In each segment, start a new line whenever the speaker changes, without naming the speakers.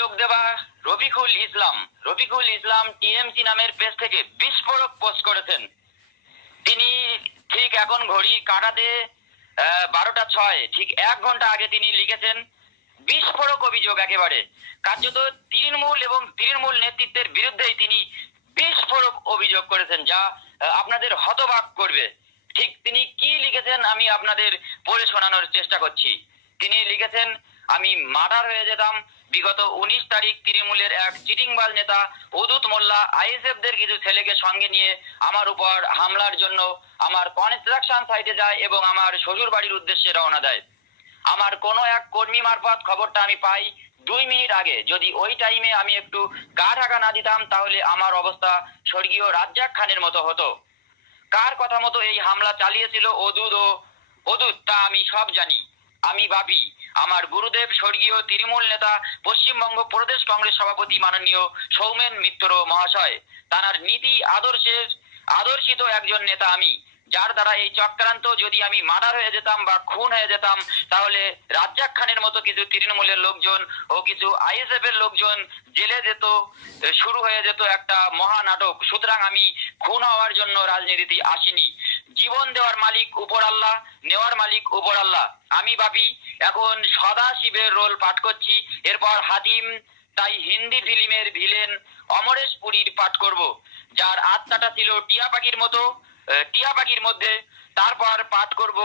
যোগ দেওয়া রফিকুল ইসলাম। রফিকুল ইসলাম টিএমসি নামের পেজ থেকে বিস্ফোরক পোস্ট করেছেন। তিনি ঠিক এখন ঘড়ি কাটাতে বারোটা ছয়, ঠিক এক ঘণ্টা আগে তিনি লিখেছেন, বিস্ফোরক অভিযোগ একেবারে। কার্যত তৃণমূল এবং তৃণমূল নেতৃত্বের বিরুদ্ধেই তিনি বিস্ফোরক অভিযোগ করেছেন, যা আপনাদের হতবাক করবে। ঠিক তিনি কি লিখেছেন আমি আপনাদের পড়ে শোনানোর চেষ্টা করছি। তিনি লিখেছেন আমি মার্ডার হয়ে যেতাম। বিগত উনিশ তারিখ তৃণমূলের এক চিটিংবাজ নেতা উদুত মোল্লা আইএসএফদের কিছু ছেলেকে সঙ্গে নিয়ে আমার উপর হামলার জন্য আমার কনস্ট্রাকশন সাইটে যায় এবং আমার শ্বশুর বাড়ির উদ্দেশ্যে রওনা দেয়। আমার কোনো এক কর্মী মারফত খবরটা আমি পাই দুই মিনিট আগে। যদি ওই টাইমে আমি একটু গা ঢাকা না দিতাম, তাহলে আমার অবস্থা স্বর্গীয় রাজ্জাক খানের মতো হতো। কার কথা মতো এই হামলা চালিয়েছিল অদূত ও অদূত তা আমি সব জানি। আমি ভাবি আমার গুরুদেব, স্বর্গীয় তৃণমূল নেতা, পশ্চিমবঙ্গ প্রদেশ কংগ্রেস সভাপতি মাননীয় সৌমেন মিত্র মহাশয়। তার নীতি, আদর্শের, আদর্শিত একজন নেতা আমি। যার দ্বারা এই চক্রান্ত যদি আমি মার্ডার হয়ে যেতাম বা খুন হয়ে যেতাম, তাহলে রাজ্জাক খানের মতো কিছু তৃণমূলের লোকজন ও কিছু আইএসএফ এর লোকজন জেলে যেত, শুরু হয়ে যেত একটা মহানাটক। সুতরাং আমি খুন হওয়ার জন্য রাজনীতিতে আসিনি। জীবন দেওয়ার মালিক উপর আল্লাহ, নেওয়ার মালিক উপর আল্লাহ। আমি ভাবি এখন সদা শিবের রোল পাঠ করছি। এরপর হাতিম, তাই হিন্দি ফিল্মের ভিলেন অমরেশ পুরীর পাঠ করব, যার আত্মাটা ছিল টিয়া পাখির মতো। টিয়া পাখির মধ্যে। তারপর পাঠ করব,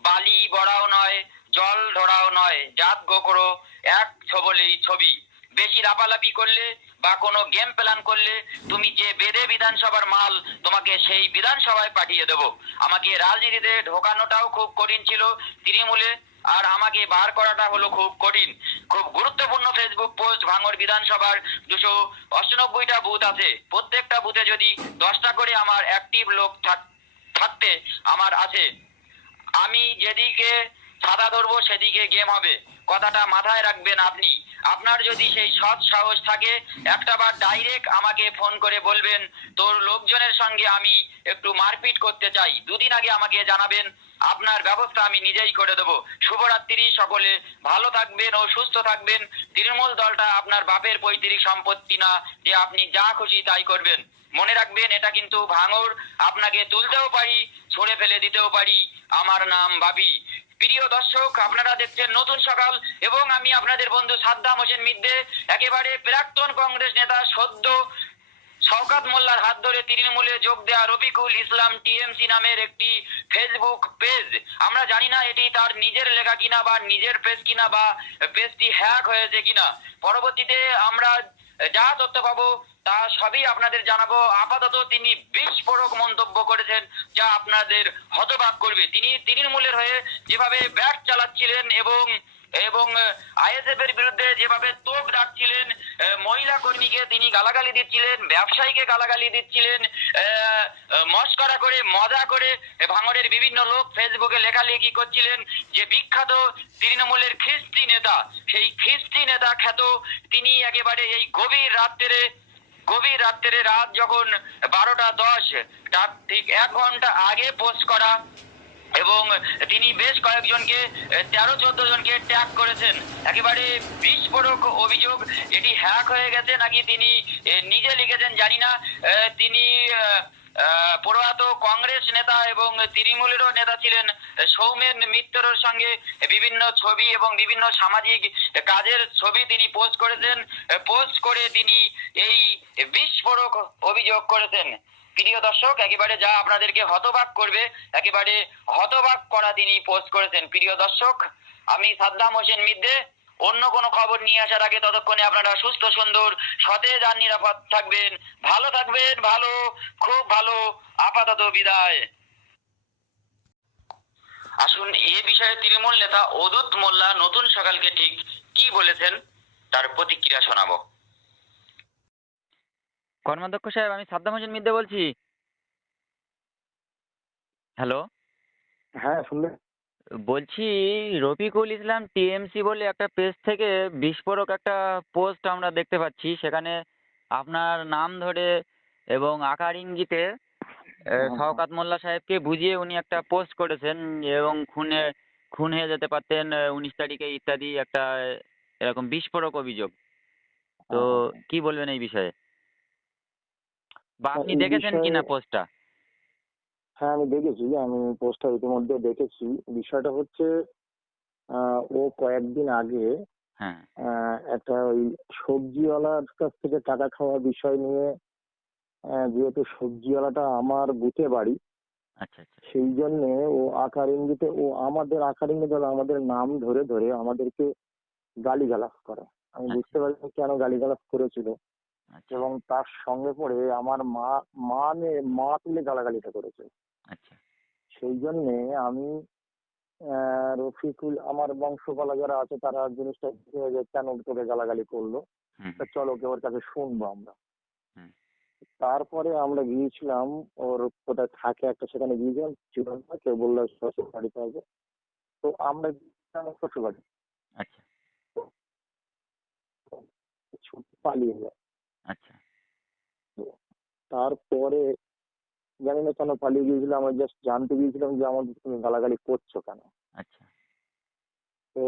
বালি বড়াও নয়, জল ধরাও নয়, জাত গোকরো এক ছবলেই ছবি। বেশি লাপালাপি করলে বা কোনো গেম প্ল্যান করলে তুমি যে বেদে বিধানসভার মাল, তোমাকে সেই বিধানসভায় পাঠিয়ে দেব। আমাকে রাজনীতিতে ঢোকানোটাও খুব কঠিন ছিল। তৃণমূলে আর আমাকে বার করাটা হলো খুব কঠিন। খুব গুরুত্বপূর্ণ ফেসবুক পোস্ট ভাঙর বিধানসভার দুশো অষ্টানব্বইটা বুথ আছে। প্রত্যেকটা বুথে যদি দশটা করে আমার অ্যাক্টিভ লোক থাক- থাকতে আমার আছে। আমি যেদিকে ছাতা ধরবো, সেদিকে গেম হবে। কথাটা মাথায় রাখবেন আপনি। আপনার যদি সেই সৎ সাহস থাকে, একটা বার ডাইরেক্ট আমাকে ফোন করে বলবেন, তোর লোকজনের সঙ্গে আমি একটু মারপিট করতে চাই। দুদিন আগে আমাকে জানাবেন, আপনার ব্যবস্থা আমি নিজেই করে দেবো। শুভরাত্রি, সকলে ভালো থাকবেন ও সুস্থ থাকবেন। তৃণমূল দলটা আপনার বাপের পৈতৃক সম্পত্তি না, যে আপনি যা খুশি তাই করবেন। মনে রাখবেন, এটা কিন্তু ভাঙর আপনাকে তুলতেও পারি, ছড়ে ফেলে দিতেও পারি। আমার নাম বাবি। প্রিয় দর্শক, আপনারা দেখছেন নতুন সকাল এবং আমি আপনাদের বন্ধু সাদ্দাম হোসেন মিদ্দে, একেবারে প্রাক্তন কংগ্রেস নেতা সদ্য শওকাত মোল্লার হাত ধরে তৃণমূলে যোগ দেওয়া রফিকুল ইসলাম টিএমসি নামের একটি ফেসবুক পেজ আমরা জানি না এটি তার নিজের লেখা কিনা বা নিজের পেজ কিনা বা পেজটি হ্যাক হয়েছে কিনা। পরবর্তীতে আমরা যা তথ্য পাবো তা সবই আপনাদের জানাব। আপাতত তিনি বিস্ফোরক মন্তব্য করেছেন, যা আপনাদের হতবাক করবে। তিনি তৃণমূলের হয়ে যেভাবে ব্যাট চালাচ্ছিলেন এবং এবং আইএসএফ এর বিরুদ্ধে যেভাবে তোপ ডাকছিলেন মহিলা কর্মীকে তিনি গালাগালি দিচ্ছিলেন, ব্যবসায়ীকে গালাগালি দিচ্ছিলেন মস্করা করে, মজা করে, ভাঙড়ের বিভিন্ন লোক ফেসবুকে লেখালেখি করছিলেন যে বিখ্যাত তৃণমূলের খ্রিস্টি নেতা। সেই খ্রিস্টি নেতা খ্যাত তিনি একেবারে এই গভীর রাত্রে গভীর রাত্রে রাত যখন বারোটা দশ, তার ঠিক এক ঘণ্টা আগে পোস্ট করা এবং তিনি বেশ কয়েকজনকে, তেরো চোদ্দ জনকে ট্যাগ করেছেন। একেবারে বিস্ফোরক অভিযোগ, এটি হ্যাক হয়ে গেছে নাকি তিনি নিজে লিখেছেন জানি না। তিনি প্রয়াত কংগ্রেস নেতা এবং তৃণমূলেরও নেতা ছিলেন, সৌমেন মিত্রর সঙ্গে বিভিন্ন ছবি এবং বিভিন্ন সামাজিক কাজের ছবি তিনি পোস্ট করেছেন। পোস্ট করে তিনি এই বিস্ফোরক অভিযোগ করেছেন। প্রিয় দর্শক, একেবারে যা আপনাদেরকে হতবাক করবে, একেবারে হতবাক করা তিনি পোস্ট করেছেন। প্রিয় দর্শক, আমি সাদ্দাম হোসেন মিদ্দে অন্য কোনো খবর নিয়ে আসার আগে ততক্ষণে আপনারা সুস্থ সুন্দর সতেজ আর নিরাপদ থাকবেন। ভালো থাকবেন ভালো খুব ভালো। আপাতত বিদায়। আসুন এ বিষয়ে তৃণমূল নেতা অদূত মোল্লা নতুন সকালকে ঠিক কি বলেছেন তার প্রতিক্রিয়া শোনাবো।
কর্মাধ্যক্ষ সাহেব আমি সাদ্দাম হোসেন মিদ্দে বলছি। হ্যালো?
হ্যাঁ শুনলে
বলছি রফিকুল ইসলাম টিএমসি বলে একটা পেজ থেকে বিস্ফোরক একটা পোস্ট আমরা দেখতে পাচ্ছি। সেখানে আপনার নাম ধরে এবং আকার ইঙ্গিতে এ, শওকাত মোল্লা সাহেবকে বুঝিয়ে উনি একটা পোস্ট করেছেন এবং খুনে খুন হয়ে যেতে পারতেন উনিশ তারিখে ইত্যাদি একটা এরকম বিস্ফোরক অভিযোগ।
তো
হ্যাঁ, হ্যাঁ, হ্যাঁ।
কি বলবেন এই বিষয়ে? বা
হ্যাঁ,
আপনি দেখেছেন কিনা পোস্টটা?
হ্যাঁ আমি দেখেছি আমি পোস্টটা ইতিমধ্যে দেখেছি। বিষয়টা হচ্ছে ও কয়েকদিন আগে
হ্যাঁ।
একটা ওই সবজিওয়ালার কাছ থেকে টাকা খাওয়ার বিষয় নিয়ে যেহেতু সবজিওয়ালাটা আমার বুথে বাড়ি
আচ্ছা আচ্ছা।
সেই জন্যে ও আকার ইঙ্গিতে ও আমাদের আকার ইঙ্গিতে আমাদের নাম ধরে ধরে আমাদেরকে গালিগালাজ করে। আমি
আচ্ছা।
বুঝতে পারিনি কেন গালিগালাজ করেছিল।
আচ্ছা।
এবং তার সঙ্গে পড়ে আমার মা মা নিয়ে মা তুলে গালাগালিটা করেছে।
আচ্ছা।
সেই জন্যে আমি আহ, রফিকুল আমার বংশপালা যারা আছে তারা জিনিসটা যে কেন তোকে গালাগালি করল।
হুম।
তা চলো ওকে ওর কাছে শুনব আমরা।
হুম।
তারপরে আমরা গিয়েছিলাম ওর কোথায় থাকে একটা সেখানে গিয়েছিলাম ছিল না কেউ বলল শ্বশুর বাড়িতে আছে। তো আমরা গিয়েছিলাম শ্বশুর বাড়ি।
আচ্ছা।
ছুটি পালিয়ে যায়
আচ্ছা।
তারপরে জানি না কেন পালিয়ে গিয়েছিল আমরা জাস্ট জানতে গিয়েছিলাম যে আমাদের তুমি গালাগালি করছ কেন।
আচ্ছা।
তো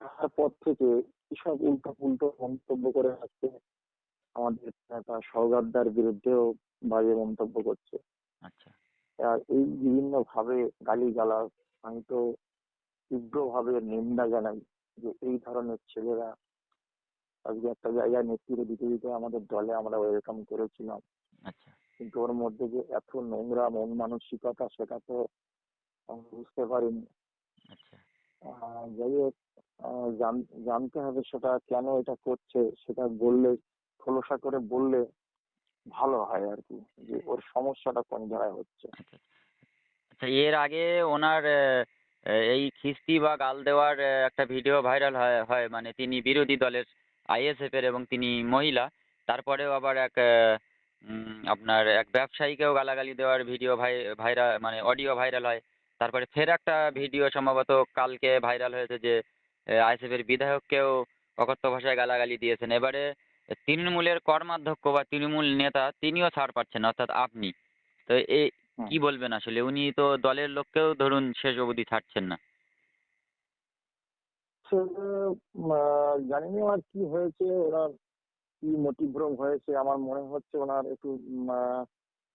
তারপর থেকে এসব উল্টো পুল্টো মন্তব্য করে আসছে। আমাদের নেতা সৌগাতদার বিরুদ্ধেও বাজে মন্তব্য করছে।
আচ্ছা।
আর এই বিভিন্ন ভাবে গালি গালাজ আমি তো তীব্রভাবে নিন্দা জানাই যে এই ধরনের ছেলেরা আজকে একটা জায়গায় নেতৃত্ব দিতে দিতে আমাদের দলে আমরা ওয়েলকাম করেছিলাম।
আচ্ছা।
কিন্তু ওর মধ্যে যে এত নোংরা মন মানসিকতা সেটা তো আমি বুঝতে পারিনি।
আচ্ছা।
যাই হোক জানতে হবে সেটা কেন এটা করছে সেটা বললে খোলসা করে বললে ভালো হয় আর কি যে ওর সমস্যাটা কোন জায়গায় হচ্ছে।
আচ্ছা আচ্ছা। এর আগে ওনার এই খিস্তি বা গাল দেওয়ার একটা ভিডিও ভাইরাল হয় মানে তিনি বিরোধী দলের আইএসএফ এর এবং তিনি মহিলা। তারপরেও আবার এক আপনার এক ব্যবসায়ীকেও গালাগালি দেওয়ার ভিডিও ভাই ভাইরাল মানে অডিও ভাইরাল হয়। তারপরে ফের একটা ভিডিও সম্ভবত কালকে ভাইরাল হয়েছে যে আইএসএফ এর বিধায়ককেও অকথ্য ভাষায় গালাগালি দিয়েছেন। এবারে তৃণমূলের কর্মাধ্যক্ষ বা তৃণমূল নেতা তিনিও ছাড় পাচ্ছেন অর্থাৎ আপনি। তো
এ
কি বলবেন আসলে? উনি তো দলের লোককেও ধরুন শেষ অবধি ছাড়ছেন না।
আহ, জানি না আর কি হয়েছে ওনার কি মোটিভ্রম হয়েছে আমার মনে হচ্ছে ওনার একটু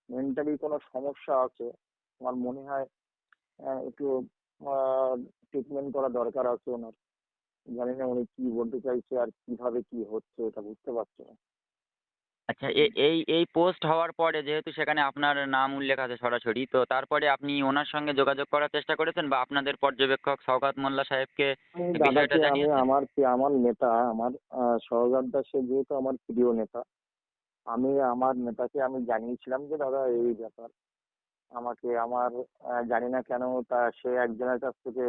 মেন্টালি কোনো সমস্যা আছে। আমার মনে হয় একটু ট্রিটমেন্ট করা দরকার আছে ওনার। জানি না উনি কি বলতে চাইছে আর কীভাবে কি হচ্ছে এটা বুঝতে পারছি না।
আচ্ছা এ- এই এই পোস্ট হওয়ার পরে যেহেতু সেখানে আপনার নাম উল্লেখ আছে সরাসরি তো তারপরে আপনি ওনার সঙ্গে যোগাযোগ করার চেষ্টা করেছেন বা আপনাদের পর্যবেক্ষক শওকাত মোল্লা সাহেবকে বিষয়টা জানিয়েছেন?
আমার আমার নেতা আমার সহগাত দাসে যেহেতু আমার প্রিয় নেতা আমি আমার নেতাকে আমি জানিয়েছিলাম যে দাদা এই ব্যাপার আমাকে আমার জানি না কেন তা সে একজনের কাছ থেকে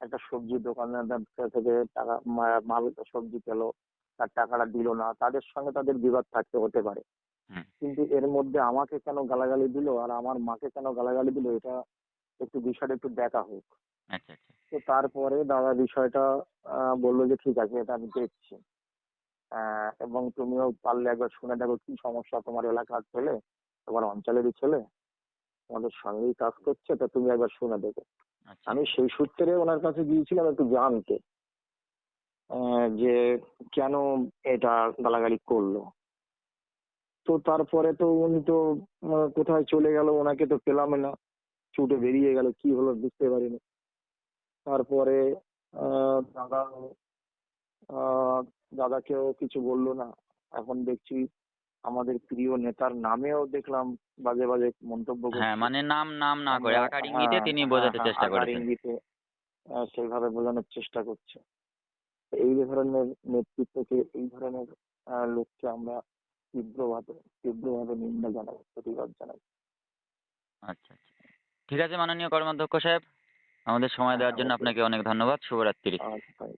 একটা সবজি দোকানদার থেকে টাকা মাল সবজি পেল তার টাকাটা দিল না তাদের সঙ্গে তাদের বিবাদ থাকতে হতে পারে। কিন্তু এর মধ্যে আমাকে কেন গালাগালি দিল আর আমার মাকে কেন গালাগালি দিল এটা একটু বিষয়টা একটু দেখা হোক।
আচ্ছা আচ্ছা।
তো তারপরে দাদা বিষয়টা বলল যে ঠিক আছে এটা আমি দেখছি। এবং তুমিও পারলে একবার শুনে দেখো কি সমস্যা তোমার এলাকার ছেলে তোমার অঞ্চলেরই ছেলে তোমাদের সঙ্গেই কাজ করছে তা তুমি একবার শুনে দেখো।
আচ্ছা।
আমি সেই সূত্রে ওনার কাছে গিয়েছিলাম একটু জানতে। যে কেন এটা গালাগালি করল? তো তারপরে তো উনি তো কোথায় চলে গেল ওনাকে তো পেলাম না। ছুটে বেরিয়ে গেল কি হলো বুঝতে পারিনি। তারপরে দাদা দাদাকেও কিছু বলল না। এখন দেখছি আমাদের প্রিয় নেতার নামেও দেখলাম বাজে বাজে মন্তব্য
হ্যাঁ মানে নাম নাম না করে আকার ইঙ্গিতে
হ্যাঁ,
তিনি
হ্যাঁ,
বোঝাতে
হ্যাঁ,
চেষ্টা
আকার
করেছেন।
ইঙ্গিতে সেইভাবে বোঝানোর চেষ্টা করছে। এই ধরনের নেতৃত্বকে এই ধরনের লোককে আমরা তীব্রভাবে তীব্রভাবে নিন্দা জানাই প্রতিবাদ জানাই।
আচ্ছা আচ্ছা। ঠিক আছে মাননীয় কর্মাধ্যক্ষ সাহেব। আমাদের সময় দেওয়ার
হ্যাঁ,
জন্য আপনাকে অনেক ধন্যবাদ। শুভরাত্রি।
তাই